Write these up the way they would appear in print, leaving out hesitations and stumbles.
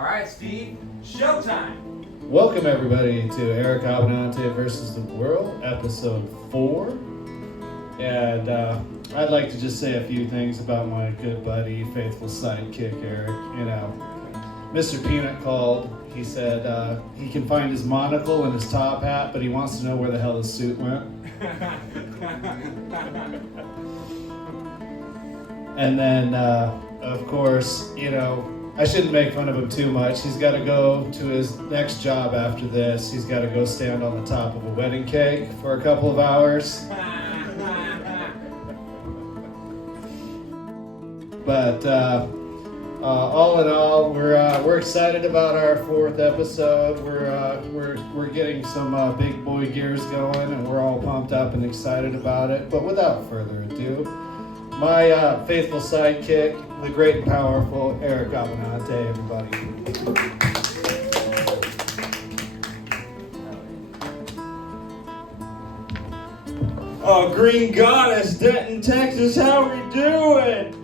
All right, Steve, showtime. Welcome everybody to Eric Abbenante versus the World, episode 4. And I'd like to just say a few things about my good buddy, faithful sidekick, Eric. You know, Mr. Peanut called. He said he can find his monocle and his top hat, but he wants to know where the hell his suit went. And then, of course, you know, I shouldn't make fun of him too much. He's got to go to his next job after this. He's got to go stand on the top of a wedding cake for a couple of hours. But all in all, we're excited about our 4th episode. We're getting some big boy gears going, and we're all pumped up and excited about it. But without further ado, my faithful sidekick, the great and powerful Eric Abbenante, everybody. Oh, Green Goddess, Denton, Texas, how we doing?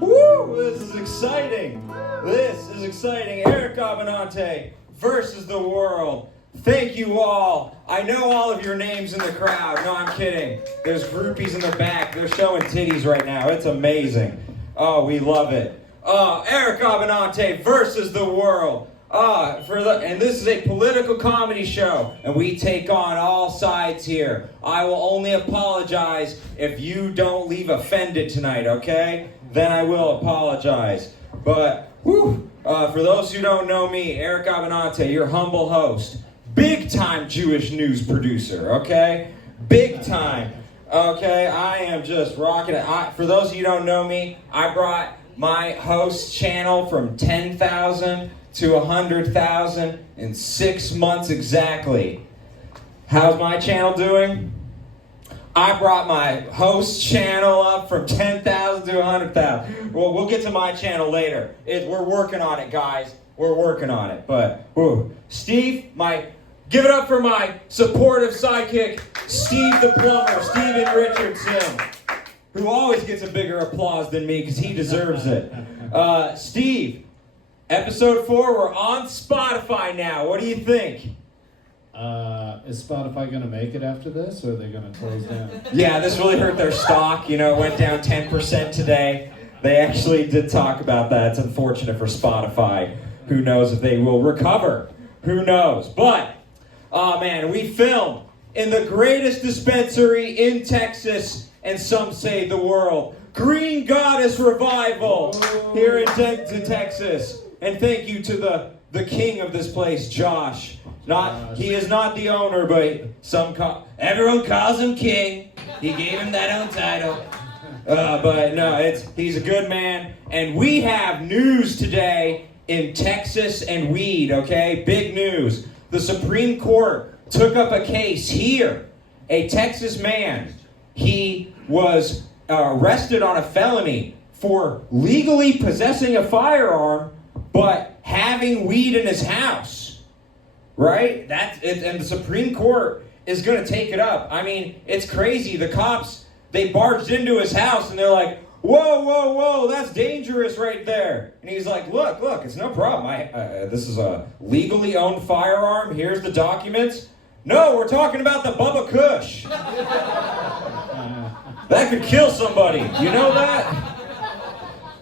Woo, this is exciting. This is exciting. Eric Abbenante versus the world. Thank you all. I know all of your names in the crowd. No, I'm kidding. There's groupies in the back. They're showing titties right now. It's amazing. Oh, we love it. Eric Abbenante versus the world. And this is a political comedy show, and we take on all sides here. I will only apologize if you don't leave offended tonight, okay? Then I will apologize. But, for those who don't know me, Eric Abbenante, your humble host. Big time Jewish news producer, okay? Big time. Okay, I am just rocking it. For those of you who don't know me, I brought my host channel from 10,000 to 100,000 in 6 months exactly. How's my channel doing? I brought my host channel up from 10,000 to 100,000. Well, we'll get to my channel later. We're working on it, guys. We're working on it. But, Steve, give it up for my supportive sidekick, Steve the Plumber, Steven Richardson, who always gets a bigger applause than me because he deserves it. Steve, episode 4, we're on Spotify now. What do you think? Is Spotify going to make it after this, or are they going to close down? Yeah, this really hurt their stock. You know, it went down 10% today. They actually did talk about that. It's unfortunate for Spotify. Who knows if they will recover? Who knows? But, oh man, we filmed in the greatest dispensary in Texas, and some say the world. Green Goddess Revival here in Denton, Texas. And thank you to the king of this place, Josh. He is not the owner, but everyone calls him king. He gave him that own title. But no, he's a good man. And we have news today in Texas and weed, okay? Big news. The Supreme Court took up a case here. A Texas man, he was arrested on a felony for legally possessing a firearm, but having weed in his house. Right? And the Supreme Court is going to take it up. I mean, it's crazy. The cops, they barged into his house and they're like, whoa, that's dangerous right there. And he's like, look, it's no problem. This is a legally owned firearm. Here's the documents. No, we're talking about the Bubba Kush. That could kill somebody. You know that?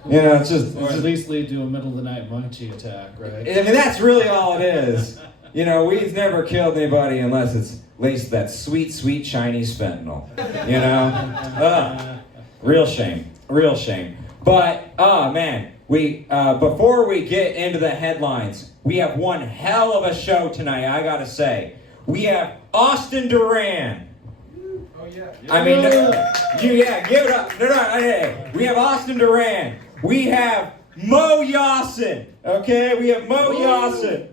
You know, it's just... Or at least lead to a middle-of-the-night munchie attack, right? I mean, that's really all it is. You know, we've never killed anybody unless it's laced that sweet, sweet Chinese fentanyl. You know? Real shame. But, man, before we get into the headlines, we have one hell of a show tonight, I gotta say. We have Austin Duran. Oh, yeah. I mean, give it up. Hey. We have Austin Duran. We have Yasin. Okay, we have Yasin.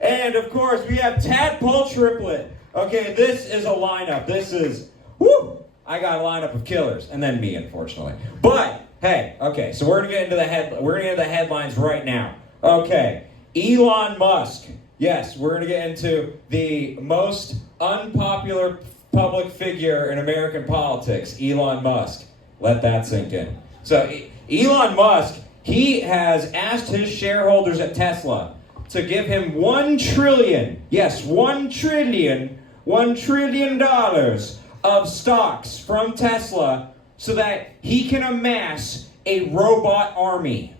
And, of course, we have Tadpole Triplett. Okay, this is a lineup. I got a lineup of killers. And then me, unfortunately. But, hey, okay, so we're going to get into the headlines right now. Okay, Elon Musk. Yes, we're going to get into the most unpopular public figure in American politics, Elon Musk. Let that sink in. So, Elon Musk, he has asked his shareholders at Tesla to give him $1 trillion, yes, $1 trillion of stocks from Tesla so that he can amass a robot army.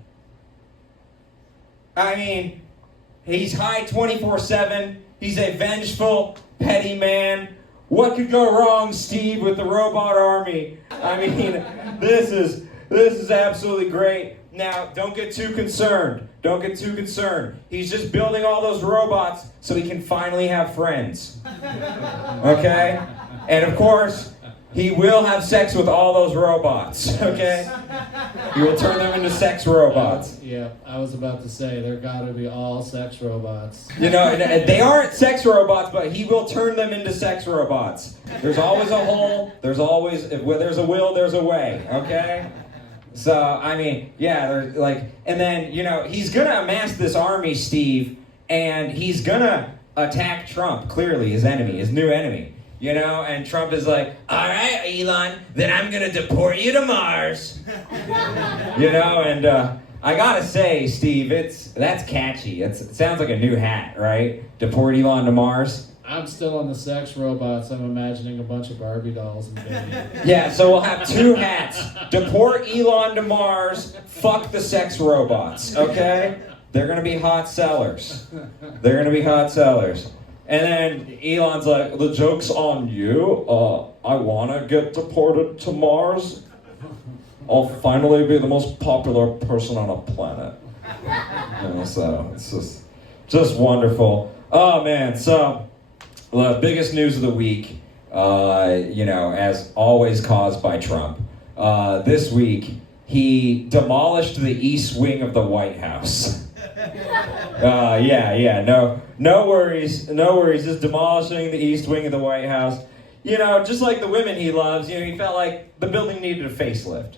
I mean, he's high 24/7. He's a vengeful, petty man. What could go wrong, Steve, with the robot army? I mean, this is absolutely great. Now, don't get too concerned. Don't get too concerned. He's just building all those robots so he can finally have friends. Okay? And of course, he will have sex with all those robots. Okay? He will turn them into sex robots. Yeah, I was about to say, they're gotta be all sex robots. You know, they aren't sex robots, but he will turn them into sex robots. There's always a hole. There's always, where there's a will, there's a way. Okay? So, I mean, yeah, there's like, and then, you know, he's gonna amass this army, Steve, and he's gonna attack Trump, clearly, his enemy, his new enemy. You know, and Trump is like, all right, Elon, then I'm gonna deport you to Mars. You know, and I gotta say, Steve, that's catchy. It sounds like a new hat, right? Deport Elon to Mars. I'm still on the sex robots. I'm imagining a bunch of Barbie dolls and baby. Yeah, so we'll have 2 hats. Deport Elon to Mars, fuck the sex robots, okay? They're gonna be hot sellers. They're gonna be hot sellers. And then Elon's like, the joke's on you. I wanna get deported to Mars. I'll finally be the most popular person on a planet. You know, so it's just wonderful. Oh man, so the biggest news of the week, you know, as always caused by Trump. This week, he demolished the East Wing of the White House. No worries, just demolishing the East Wing of the White House. You know, just like the women he loves, you know, he felt like the building needed a facelift.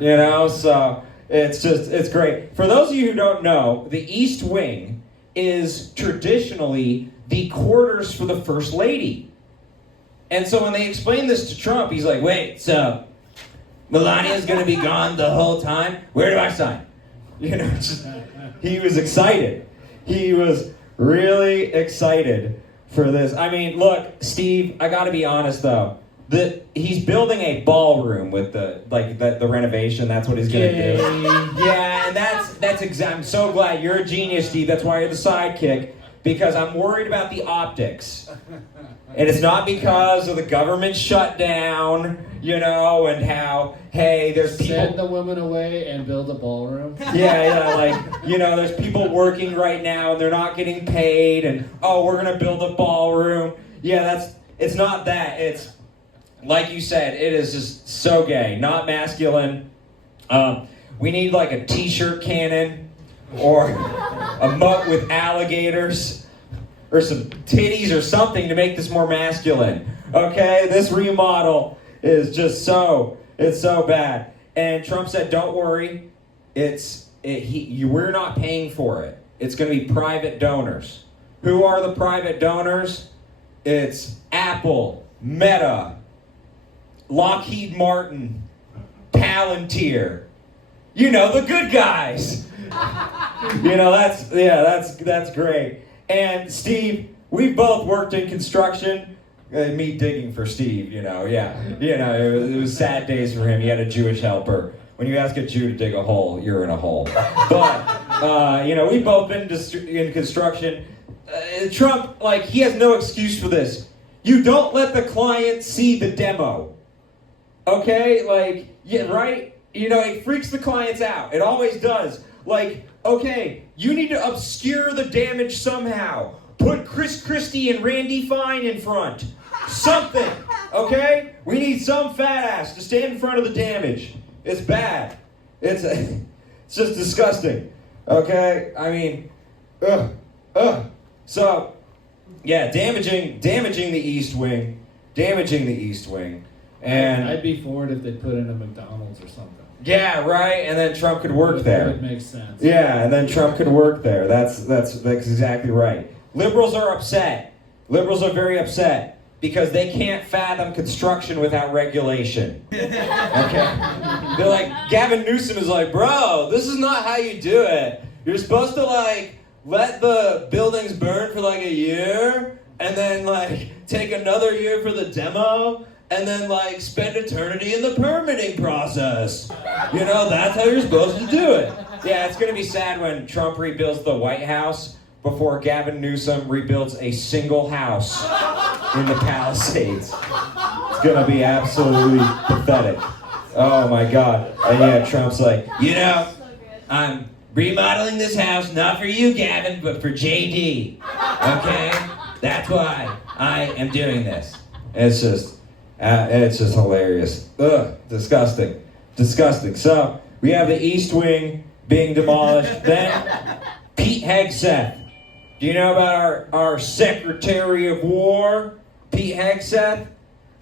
You know, so it's great. For those of you who don't know, the East Wing is traditionally the quarters for the First Lady. And so when they explained this to Trump, he's like, wait, so Melania's gonna be gone the whole time? Where do I sign? You know, he was excited. He was really excited for this. I mean, look, Steve, I gotta be honest though. He's building a ballroom with the renovation. That's what he's gonna do. Yeah, and that's I'm so glad you're a genius, Steve. That's why you're the sidekick, because I'm worried about the optics. And it's not because of the government shutdown, you know, and how, hey, there's people... Send the women away and build a ballroom? Yeah, like, you know, there's people working right now and they're not getting paid, and, oh, we're going to build a ballroom. Yeah, it's not that. It's, like you said, it is just so gay, not masculine. We need, like, a t-shirt cannon or a moat with alligators, or some titties or something to make this more masculine. Okay, this remodel is just it's so bad. And Trump said, don't worry, we're not paying for it. It's gonna be private donors. Who are the private donors? It's Apple, Meta, Lockheed Martin, Palantir. You know, the good guys. You know, that's great. And Steve, we both worked in construction. Me digging for Steve, you know, yeah. You know, it was sad days for him. He had a Jewish helper. When you ask a Jew to dig a hole, you're in a hole. But, you know, we've both been in construction. Trump, like, he has no excuse for this. You don't let the client see the demo. Okay? Like, yeah, right? You know, it freaks the clients out. It always does. Like, okay, you need to obscure the damage somehow. Put Chris Christie and Randy Fine in front. Something, okay? We need some fat ass to stand in front of the damage. It's bad. It's just disgusting, okay? I mean, So, yeah, damaging the East Wing. And I'd be for it if they put in a McDonald's or something. Yeah, right. And then Trump could work there. It makes sense. Yeah, and then Trump could work there. That's exactly right. Liberals are upset. Liberals are very upset because they can't fathom construction without regulation. Okay? They're like, Gavin Newsom is like, bro, this is not how you do it. You're supposed to, like, let the buildings burn for like a year, and then like take another year for the demo, and then like spend eternity in the permitting process. You know, that's how you're supposed to do it. Yeah, it's gonna be sad when Trump rebuilds the White House before Gavin Newsom rebuilds a single house in the Palisades. It's gonna be absolutely pathetic. Oh my God. And yeah, Trump's like, you know, I'm remodeling this house, not for you, Gavin, but for JD. Okay? That's why I am doing this. It's just hilarious. Ugh, disgusting. Disgusting. So, we have the East Wing being demolished. Then, Pete Hegseth. Do you know about our Secretary of War, Pete Hegseth?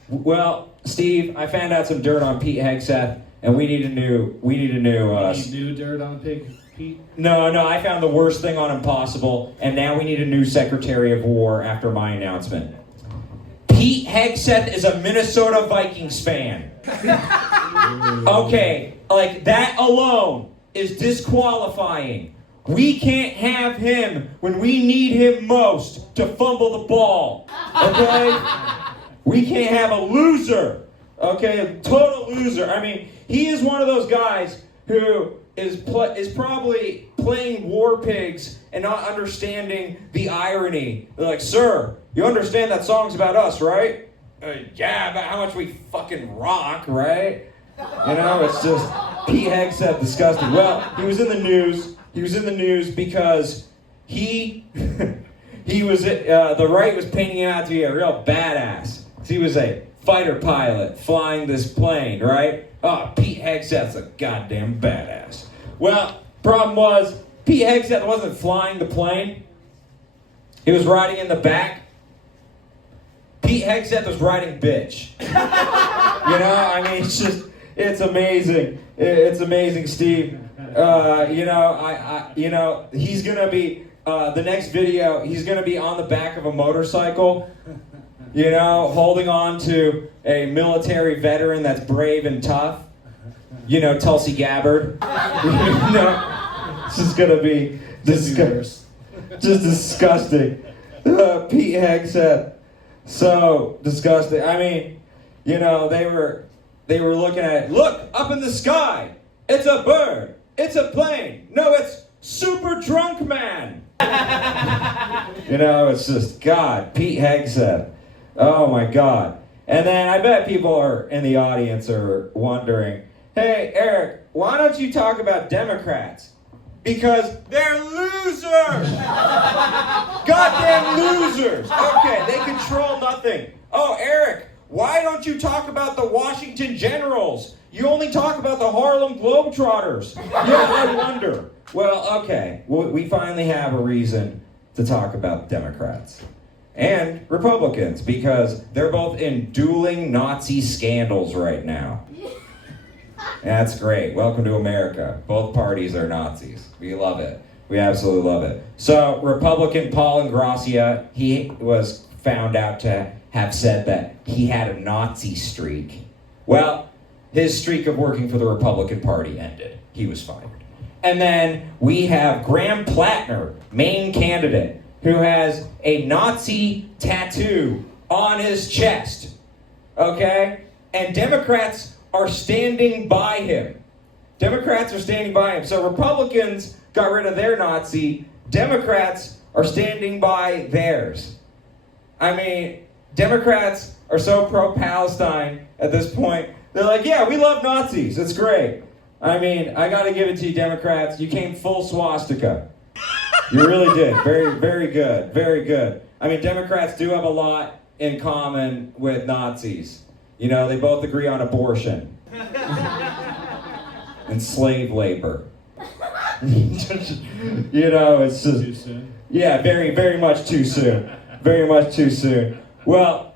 Well, Steve, I found out some dirt on Pete Hegseth, and we need a new. You need new dirt on Pete? No, I found the worst thing on Impossible, and now we need a new Secretary of War after my announcement. Pete Hegseth is a Minnesota Vikings fan. Okay, like that alone is disqualifying. We can't have him when we need him most to fumble the ball. Okay? We can't have a loser. Okay, a total loser. I mean, he is one of those guys who is probably playing war pigs and not understanding the irony. They're like, sir, you understand that song's about us, right? Yeah, about how much we fucking rock, right? You know, it's just Pete Hegseth, disgusting. Well, he was in the news. He was in the news because he was the right was painting him out to be a real badass. He was a fighter pilot flying this plane, right? Oh, Pete Hegseth's a goddamn badass. Well, problem was, Pete Hegseth wasn't flying the plane. He was riding in the back. Pete Hegseth was riding bitch. You know, I mean, it's amazing. It's amazing, Steve. He's gonna be, the next video, he's gonna be on the back of a motorcycle, you know, holding on to a military veteran that's brave and tough. You know, Tulsi Gabbard. You know, it's just gonna be just disgusting. Pete Hegseth, so disgusting. I mean, you know, they were looking at, look, up in the sky, it's a bird. It's a plane. No, it's super drunk man. You know, it's just, God, Pete Hegseth. Oh my God. And then I bet people are in the audience are wondering, hey, Eric, why don't you talk about Democrats? Because they're losers. Goddamn losers. Okay, they control nothing. Oh, Eric, why don't you talk about the Washington Generals? You only talk about the Harlem Globetrotters. Yeah, I wonder. Well, okay. We finally have a reason to talk about Democrats. And Republicans, because they're both in dueling Nazi scandals right now. That's great. Welcome to America. Both parties are Nazis. We love it. We absolutely love it. So, Republican Paul Ingrassia, he was found out to have said that he had a Nazi streak. Well, his streak of working for the Republican Party ended. He was fired. And then we have Graham Plattner, Maine candidate, who has a Nazi tattoo on his chest. Okay? And Democrats are standing by him. Democrats are standing by him. So Republicans got rid of their Nazi. Democrats are standing by theirs. I mean, Democrats are so pro-Palestine at this point. They're like, yeah, we love Nazis. It's great. I mean, I got to give it to you, Democrats. You came full swastika. You really did. Very, very good. Very good. I mean, Democrats do have a lot in common with Nazis. You know, they both agree on abortion. And slave labor. You know, it's just... Too soon? Yeah, very, very much too soon. Very much too soon. Well,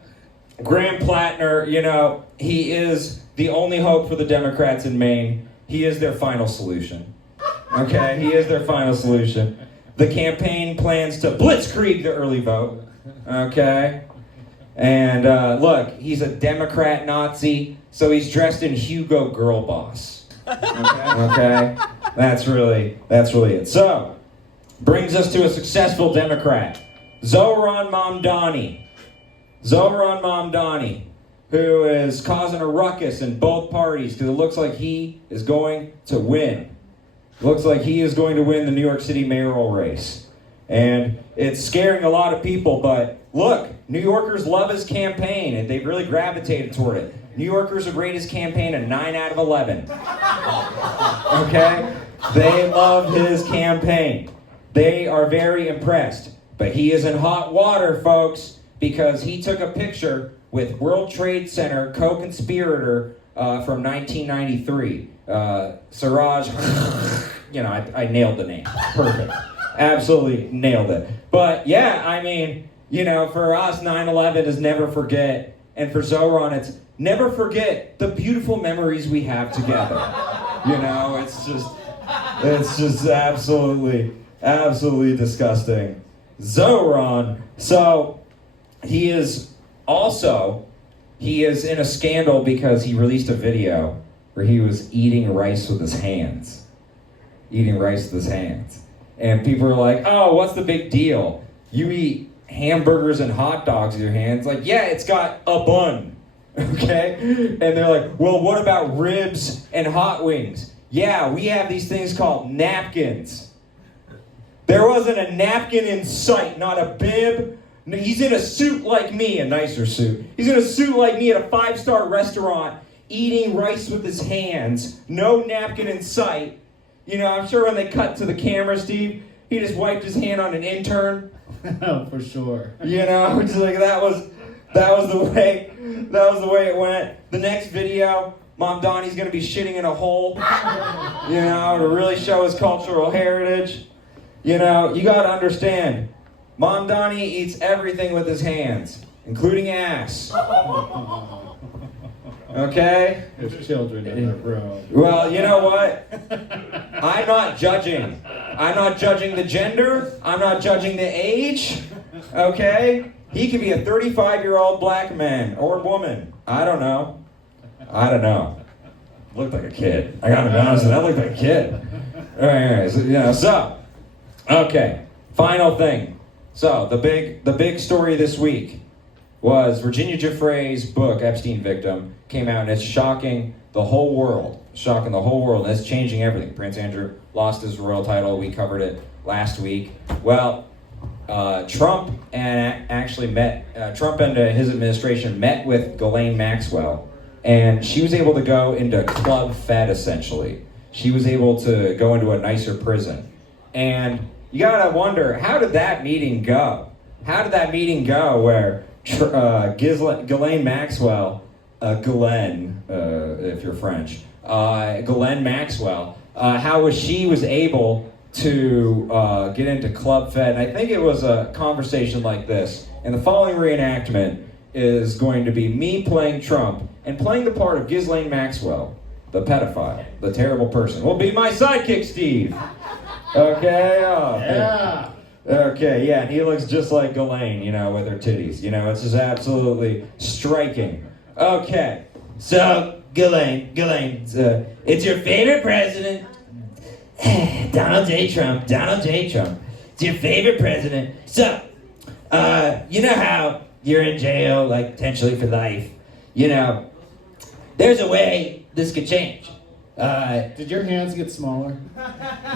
Graham Plattner, you know, he is the only hope for the Democrats in Maine. He is their final solution. Okay, he is their final solution. The campaign plans to blitzkrieg the early vote. Okay? And look, he's a Democrat Nazi, so he's dressed in Hugo Girl Boss. Okay? That's really it. So, brings us to a successful Democrat, Zoran Mamdani. Zoran Mamdani, who is causing a ruckus in both parties because it looks like he is going to win. Looks like he is going to win the New York City mayoral race. And it's scaring a lot of people, but look, New Yorkers love his campaign and they've really gravitated toward it. New Yorkers would rate his campaign a 9 out of 11. Okay? They love his campaign. They are very impressed. But he is in hot water, folks, because he took a picture with World Trade Center co-conspirator from 1993. Siraj, I nailed the name. Perfect. Absolutely nailed it. But yeah, I mean, for us, 9/11 is never forget. And for Zoran, it's never forget the beautiful memories we have together. It's just absolutely disgusting. Zoran, so he is in a scandal because he released a video where he was eating rice with his hands. And people are like, oh, what's the big deal? You eat hamburgers and hot dogs with your hands. Like, yeah, it's got a bun, okay? And they're like, well, what about ribs and hot wings? Yeah, we have these things called napkins. There wasn't a napkin in sight, not a bib. He's in a suit like me, a nicer suit. He's in a suit like me at a 5-star restaurant, eating rice with his hands, no napkin in sight. I'm sure when they cut to the camera, Steve, he just wiped his hand on an intern. Oh, for sure. Just like that was the way it went. The next video, Mamdani's gonna be shitting in a hole, to really show his cultural heritage. You gotta understand, Mamdani eats everything with his hands, including ass. Okay? There's children in the room. Well, you know what? I'm not judging. I'm not judging the gender. I'm not judging the age. Okay? He could be a 35-year-old black man or woman. I don't know. Looked like a kid. I gotta be honest, that looked like a kid. All right, okay. Final thing. So the big story this week was Virginia Giuffre's book, Epstein Victim, came out, and it's shocking the whole world. And it's changing everything. Prince Andrew lost his royal title. We covered it last week. Well, Trump and his administration met with Ghislaine Maxwell, and she was able to go into Club Fed, essentially. She was able to go into a nicer prison. And you gotta wonder, how did that meeting go? Where Ghislaine Maxwell, Ghislaine, if you're French, Ghislaine Maxwell, how she was able to get into Club Fed. And I think it was a conversation like this. And the following reenactment is going to be me playing Trump and playing the part of Ghislaine Maxwell, the pedophile, the terrible person. Will be my sidekick, Steve. Okay? Oh, yeah. Okay, yeah, and he looks just like Ghislaine, with her titties. It's just absolutely striking. Okay, so Ghislaine, it's your favorite president, Donald J. Trump. It's your favorite president. So, you know how you're in jail, like, potentially for life. There's a way this could change. Did your hands get smaller?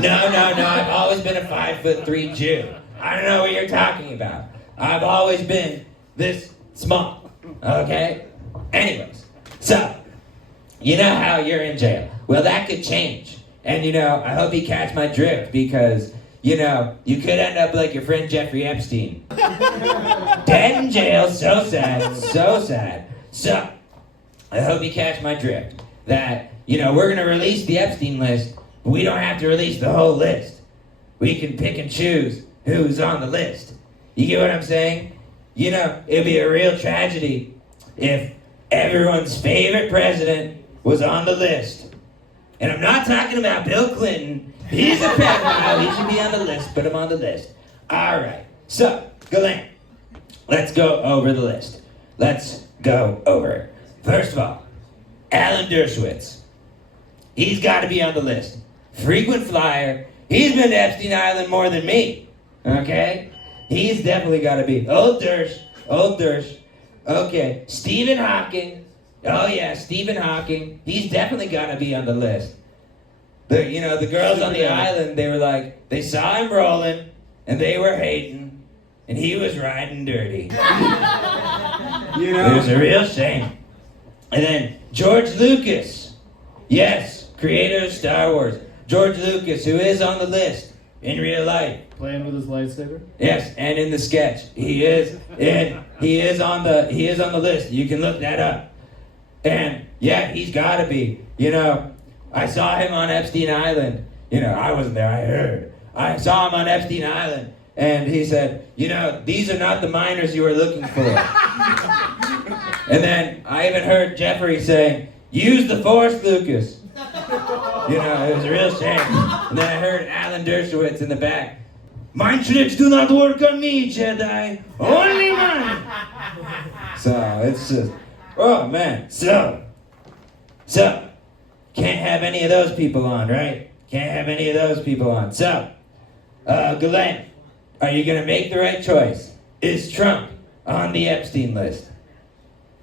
No, I've always been a 5'3" Jew. I don't know what you're talking about. I've always been this small, okay? Anyways, so, you know how you're in jail. Well, that could change. And, I hope you catch my drift because, you could end up like your friend Jeffrey Epstein. Dead in jail, so sad. So, I hope you catch my drift. That, we're going to release the Epstein list, but we don't have to release the whole list. We can pick and choose who's on the list. You get what I'm saying? It'd be a real tragedy if everyone's favorite president was on the list. And I'm not talking about Bill Clinton. He's a pedophile. He should be on the list. Put him on the list. All right. So, Ghislaine, let's go over the list. Let's go over it. First of all, Alan Dershowitz. He's got to be on the list. Frequent flyer. He's been to Epstein Island more than me. Okay? He's definitely got to be. Old Dersh. Okay, Stephen Hawking. Oh yeah, Stephen Hawking. He's definitely got to be on the list. The girls on the island, they were like, they saw him rolling, and they were hating, and he was riding dirty. It was a real shame. And then George Lucas. Yes, creator of Star Wars. George Lucas, who is on the list in real life. Playing with his lightsaber? Yes, and in the sketch. He is on the list. You can look that up. And yeah, he's gotta be. I saw him on Epstein Island. I wasn't there, I heard. I saw him on Epstein Island, and he said, these are not the minors you were looking for. And then I even heard Jeffrey saying, use the Force, Lucas. It was a real shame. And then I heard Alan Dershowitz in the back. Mind tricks do not work on me, Jedi. Only mine. So, it's just, oh man. So, can't have any of those people on, right? Can't have any of those people on. So, Ghislaine, are you going to make the right choice? Is Trump on the Epstein list?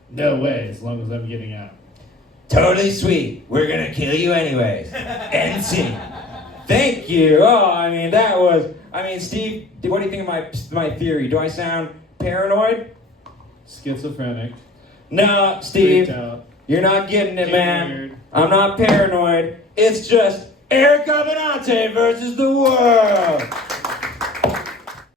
No way, as long as I'm getting out. Totally sweet. We're going to kill you anyways. End scene. Thank you. Steve, what do you think of my theory? Do I sound paranoid? Schizophrenic. No, Steve. Freaked out. You're not getting it, man. Weird. I'm not paranoid. It's just Eric Abbenante versus the world.